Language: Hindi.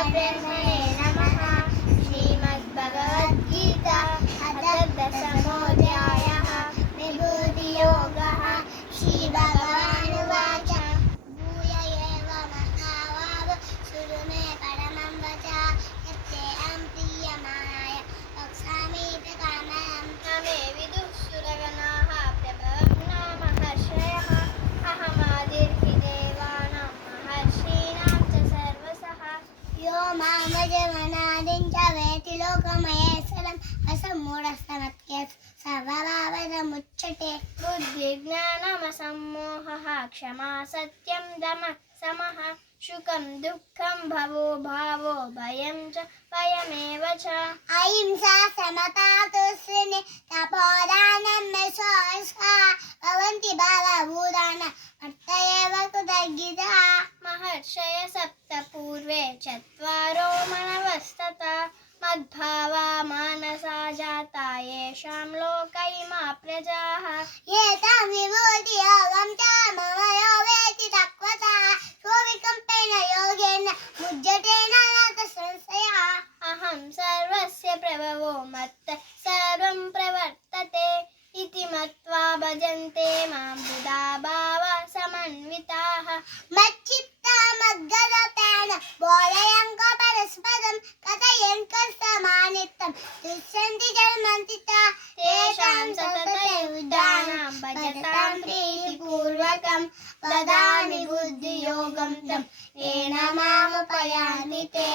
Happy Holidays. मामजमनादिं च वेति लोकमहेश्वरम् असम्मूढस्तमत्केत् सर्वभावदमुच्यते बुद्धिज्ञानमसम्मोहः क्षमा सत्यं दमः समः। सुखं दुःखं भवो भावो भयं च भयमेव च। अहिंसा समता तुष्टिः तपोदानं मेषोऽस्वा भवन्ति बालभूतान मत्त एव कृतज्ञितः महर्षय सप्त पूर्वे चत्वारो मनवस्तथा मद्भावा मानसा जाता येषां लोक इमा प्रजाः। एतां विभूति योगं च मम यो वेति स्वविकम्पेन योगेन मुज्यते नाथ संशयः अहं सर्वस्य प्रभवो मत्त सर्वं प्रवर्तते इति मत्वा भजन्ते माँ बुधा भावा समन्विताः। బోలయంగా పరస్పరం కథ ఎంకస్త మానిత్తం దుష్యంతి జన్మంతిత తేషాం సతత యుద్ధానాం భజతాం ప్రీతిపూర్వకం వదామి బుద్ధియోగం తం. ఏణ మాముపయామి తే